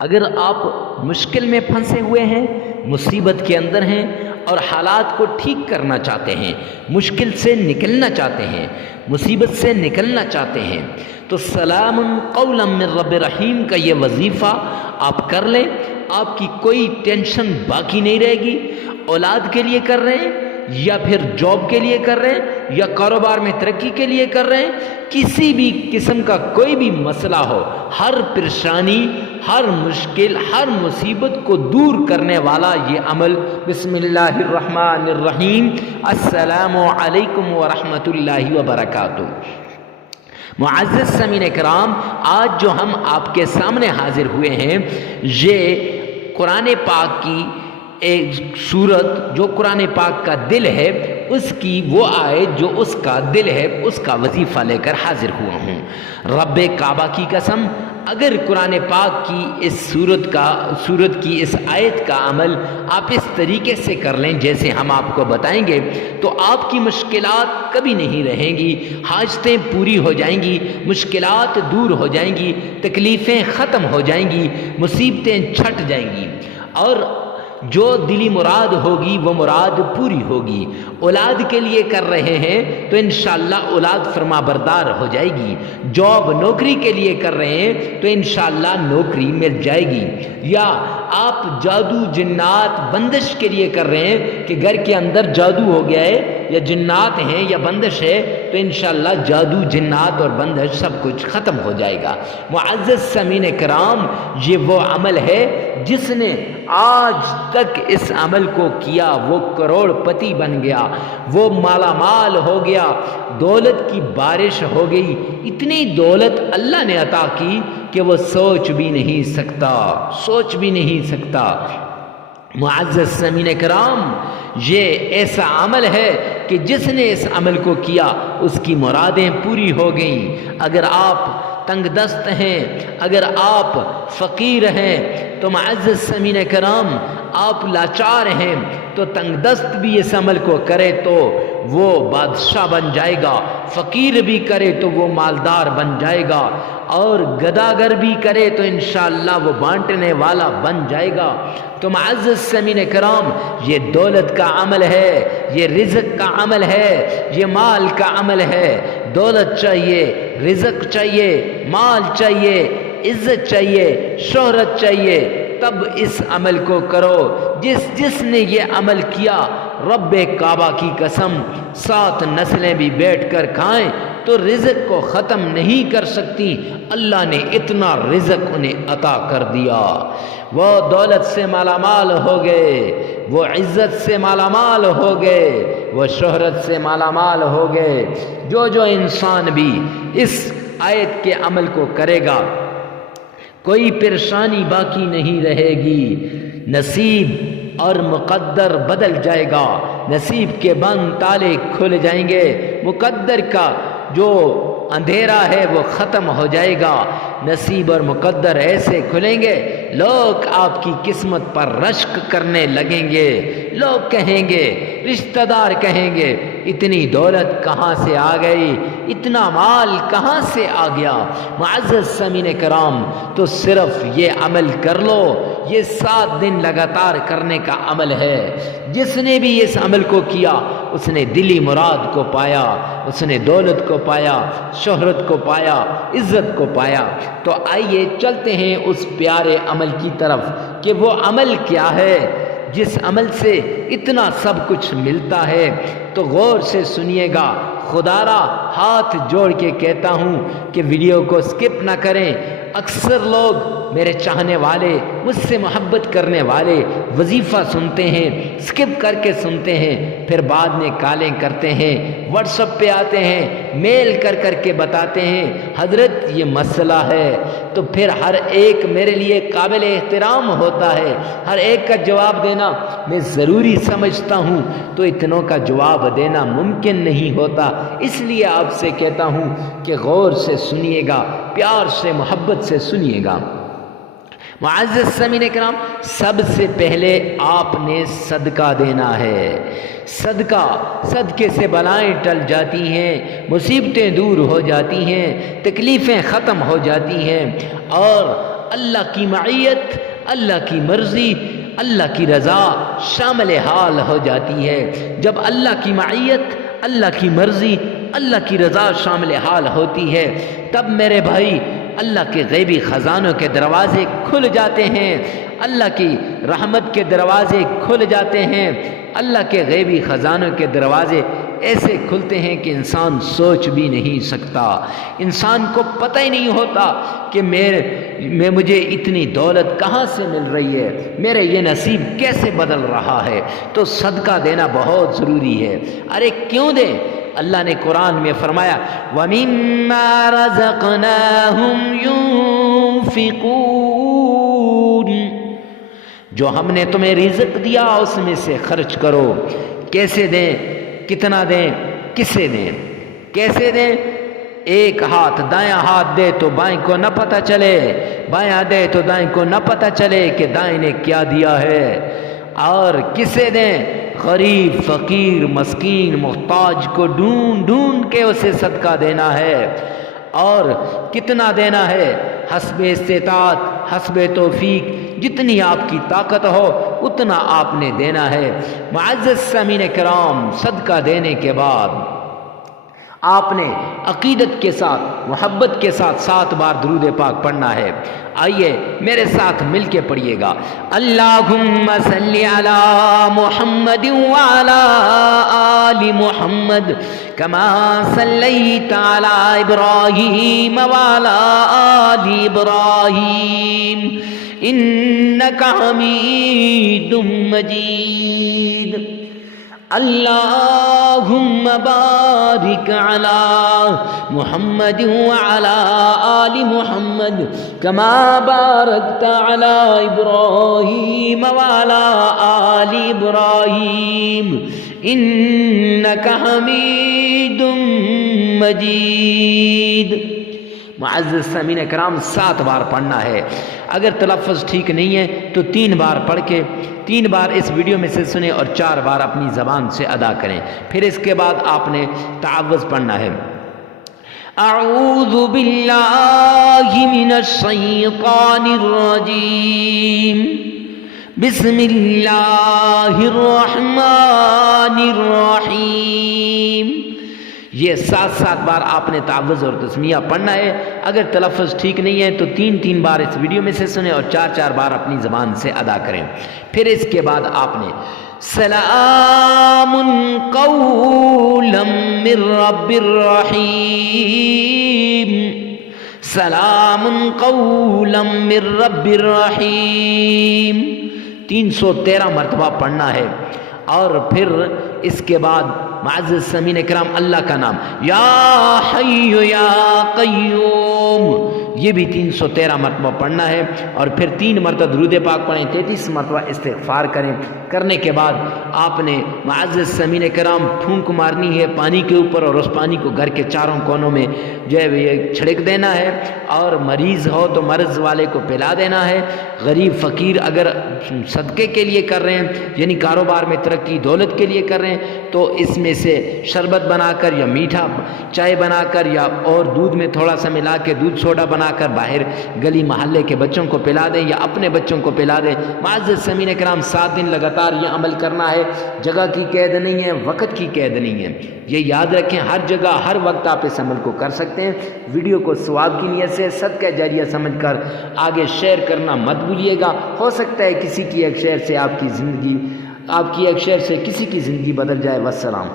اگر آپ مشکل میں پھنسے ہوئے ہیں، مصیبت کے اندر ہیں اور حالات کو ٹھیک کرنا چاہتے ہیں، مشکل سے نکلنا چاہتے ہیں، مصیبت سے نکلنا چاہتے ہیں، تو سلام قولا من رب رحیم کا یہ وظیفہ آپ کر لیں۔ آپ کی کوئی ٹینشن باقی نہیں رہے گی۔ اولاد کے لیے کر رہے ہیں یا پھر جاب کے لیے کر رہے ہیں یا کاروبار میں ترقی کے لیے کر رہے ہیں، کسی بھی قسم کا کوئی بھی مسئلہ ہو، ہر پریشانی، ہر مشکل، ہر مصیبت کو دور کرنے والا یہ عمل، بسم اللہ الرحمن الرحیم، السلام علیکم ورحمۃ اللہ وبرکاتہ۔ معزز سامعین کرام، آج جو ہم آپ کے سامنے حاضر ہوئے ہیں، یہ قرآن پاک کی ایک سورت جو قرآن پاک کا دل ہے، اس کی وہ آیت جو اس کا دل ہے، اس کا وظیفہ لے کر حاضر ہوا ہوں۔ رب کعبہ کی قسم، اگر قرآن پاک کی اس سورت کی اس آیت کا عمل آپ اس طریقے سے کر لیں جیسے ہم آپ کو بتائیں گے، تو آپ کی مشکلات کبھی نہیں رہیں گی، حاجتیں پوری ہو جائیں گی، مشکلات دور ہو جائیں گی، تکلیفیں ختم ہو جائیں گی، مصیبتیں چھٹ جائیں گی، اور جو دلی مراد ہوگی وہ مراد پوری ہوگی۔ اولاد کے لیے کر رہے ہیں تو انشاءاللہ اولاد فرما بردار ہو جائے گی۔ جاب نوکری کے لیے کر رہے ہیں تو انشاءاللہ نوکری مل جائے گی۔ یا آپ جادو جنات بندش کے لیے کر رہے ہیں کہ گھر کے اندر جادو ہو گیا ہے یا جنات ہیں یا بندش ہے، تو انشاءاللہ جادو جنات اور بندش سب کچھ ختم ہو جائے گا۔ معزز سامعین کرام، یہ وہ عمل ہے جس نے آج تک اس عمل کو کیا وہ کروڑ پتی بن گیا، وہ مالا مال ہو گیا، دولت کی بارش ہو گئی، اتنی دولت اللہ نے عطا کی کہ وہ سوچ بھی نہیں سکتا۔ معزز سامعین کرام، یہ ایسا عمل ہے کہ جس نے اس عمل کو کیا اس کی مرادیں پوری ہو گئیں۔ اگر آپ تنگ دست ہیں، اگر آپ فقیر ہیں، تو معزز سامعین کرام، آپ لاچار ہیں تو تنگ دست بھی اس عمل کو کرے تو وہ بادشاہ بن جائے گا، فقیر بھی کرے تو وہ مالدار بن جائے گا، اور گداگر بھی کرے تو انشاءاللہ وہ بانٹنے والا بن جائے گا۔ تو معزز سامعین کرام، یہ دولت کا عمل ہے، یہ رزق کا عمل ہے، یہ مال کا عمل ہے۔ دولت چاہیے، رزق چاہیے، مال چاہیے، عزت چاہیے، شہرت چاہیے، تب اس عمل کو کرو۔ جس نے یہ عمل کیا، رب کعبہ کی قسم، 7 نسلیں بھی بیٹھ کر کھائیں تو رزق کو ختم نہیں کر سکتی۔ اللہ نے اتنا رزق انہیں عطا کر دیا، وہ دولت سے مالا مال ہو گئے، وہ عزت سے مالا مال ہو گئے، وہ شہرت سے مالا مال ہو گئے۔ جو انسان بھی اس آیت کے عمل کو کرے گا، کوئی پریشانی باقی نہیں رہے گی، نصیب اور مقدر بدل جائے گا، نصیب کے بند تالے کھل جائیں گے، مقدر کا جو اندھیرا ہے وہ ختم ہو جائے گا، نصیب اور مقدر ایسے کھلیں گے، لوگ آپ کی قسمت پر رشک کرنے لگیں گے، لوگ کہیں گے، رشتہ دار کہیں گے، اتنی دولت کہاں سے آ گئی، اتنا مال کہاں سے آ گیا۔ معزز سامعین کرام، تو صرف یہ عمل کر لو، یہ 7 دن لگاتار کرنے کا عمل ہے۔ جس نے بھی اس عمل کو کیا اس نے دلی مراد کو پایا، اس نے دولت کو پایا، شہرت کو پایا، عزت کو پایا۔ تو آئیے چلتے ہیں اس پیارے عمل کی طرف کہ وہ عمل کیا ہے جس عمل سے اتنا سب کچھ ملتا ہے۔ تو غور سے سنیے گا، خدا را ہاتھ جوڑ کے کہتا ہوں کہ ویڈیو کو سکپ نہ کریں۔ اکثر لوگ میرے چاہنے والے، مجھ سے محبت کرنے والے وظیفہ سنتے ہیں، سکپ کر کے سنتے ہیں، پھر بعد میں کالیں کرتے ہیں، واٹس ایپ پہ آتے ہیں، میل کر کے بتاتے ہیں حضرت یہ مسئلہ ہے۔ تو پھر ہر ایک میرے لیے قابل احترام ہوتا ہے، ہر ایک کا جواب دینا میں ضروری سمجھتا ہوں، تو اتنوں کا جواب دینا ممکن نہیں ہوتا۔ اس لیے آپ سے کہتا ہوں کہ غور سے سنیے گا، پیار سے، محبت سے سنیے گا۔ معزز سامعین کرام، سب سے پہلے آپ نے صدقہ دینا ہے۔ صدقے سے بلائیں ٹل جاتی ہیں، مصیبتیں دور ہو جاتی ہیں، تکلیفیں ختم ہو جاتی ہیں، اور اللہ کی معیت، اللہ کی مرضی، اللہ کی رضا شامل حال ہو جاتی ہے۔ جب اللہ کی معیت، اللہ کی مرضی، اللہ کی رضا شامل حال ہوتی ہے، تب میرے بھائی اللہ کے غیبی خزانوں کے دروازے کھل جاتے ہیں، اللہ کی رحمت کے دروازے کھل جاتے ہیں، اللہ کے غیبی خزانوں کے دروازے ایسے کھلتے ہیں کہ انسان سوچ بھی نہیں سکتا۔ انسان کو پتہ ہی نہیں ہوتا کہ مجھے اتنی دولت کہاں سے مل رہی ہے، میرے یہ نصیب کیسے بدل رہا ہے۔ تو صدقہ دینا بہت ضروری ہے۔ ارے کیوں دیں؟ اللہ نے قرآن میں فرمایا وَمِمَّا رَزَقْنَاهُمْ يُنْفِقُونَ، جو ہم نے تمہیں رزق دیا اس میں سے خرچ کرو۔ کیسے دیں؟ کتنا دیں؟ کسے دیں؟ کیسے دیں؟ ایک ہاتھ دایاں ہاتھ دے تو بائیں کو نہ پتہ چلے، بایاں دے تو دائیں کو نہ پتہ چلے کہ دائیں نے کیا دیا ہے۔ اور کسے دیں؟ غریب، فقیر، مسکین، محتاج کو ڈھونڈ ڈھونڈ کے اسے صدقہ دینا ہے۔ اور کتنا دینا ہے؟ حسب استطاعت، حسب توفیق، جتنی آپ کی طاقت ہو اتنا آپ نے دینا ہے۔ معزز سامعین کرام، صدقہ دینے کے بعد آپ نے عقیدت کے ساتھ، محبت کے ساتھ 7 بار درود پاک پڑھنا ہے۔ آئیے میرے ساتھ مل کے پڑھیے گا۔ اللہم صلی علی محمد وعلی آل محمد کما صلیت علی ابراہیم وعلی آل ابراہیم انک حمید مجید۔ اللہم بارک علی محمد وعلی آل محمد کما بارکت علی ابراہیم وعلی آل ابراہیم انک حمید مجید۔ معزز سامعین کرام، 7 بار پڑھنا ہے۔ اگر تلفظ ٹھیک نہیں ہے تو 3 بار پڑھ کے 3 بار اس ویڈیو میں سے سنیں اور 4 بار اپنی زبان سے ادا کریں۔ پھر اس کے بعد آپ نے تعوذ پڑھنا ہے۔ اعوذ باللہ من الشیطان الرجیم، بسم اللہ الرحمن الرحیم۔ یہ 7 بار آپ نے تعوذ اور تسمیہ پڑھنا ہے۔ اگر تلفظ ٹھیک نہیں ہے تو 3 بار اس ویڈیو میں سے سنیں اور 4 بار اپنی زبان سے ادا کریں۔ پھر اس کے بعد آپ نے سلام قولا من رب الرحیم، سلام قولا من رب الرحیم 313 مرتبہ پڑھنا ہے۔ اور پھر اس کے بعد معزز سامعین کرام، اللہ کا نام یا حی یا قیوم یہ بھی 313 مرتبہ پڑھنا ہے۔ اور پھر 3 مرتبہ درود پاک پڑھیں، 33 مرتبہ استغفار کریں۔ کرنے کے بعد آپ نے معزز سامعین کرام پھونک مارنی ہے پانی کے اوپر، اور اس پانی کو گھر کے چاروں کونوں میں جو ہے یہ چھڑک دینا ہے۔ اور مریض ہو تو مرض والے کو پلا دینا ہے۔ غریب فقیر اگر صدقے کے لیے کر رہے ہیں، یعنی کاروبار میں ترقی دولت کے لیے کر رہے ہیں، تو اس میں سے شربت بنا کر یا میٹھا چائے بنا کر یا اور دودھ میں تھوڑا سا ملا کے دودھ سوڈا بنا کر باہر گلی محلے کے بچوں کو پلا دیں یا اپنے بچوں کو پلا دیں۔ معزز سامعین کرام، 7 دن لگاتار یہ عمل کرنا ہے۔ جگہ کی قید نہیں ہے، وقت کی قید نہیں ہے، یہ یاد رکھیں۔ ہر جگہ ہر وقت آپ اس عمل کو کر سکتے ہیں۔ ویڈیو کو ثواب کی نیت سے صدقہ جاریہ سمجھ کر آگے شیئر کرنا مت بھولیے گا۔ ہو سکتا ہے کسی کی ایک شیئر سے آپ کی ایک شیئر سے کسی کی زندگی بدل جائے۔ والسلام۔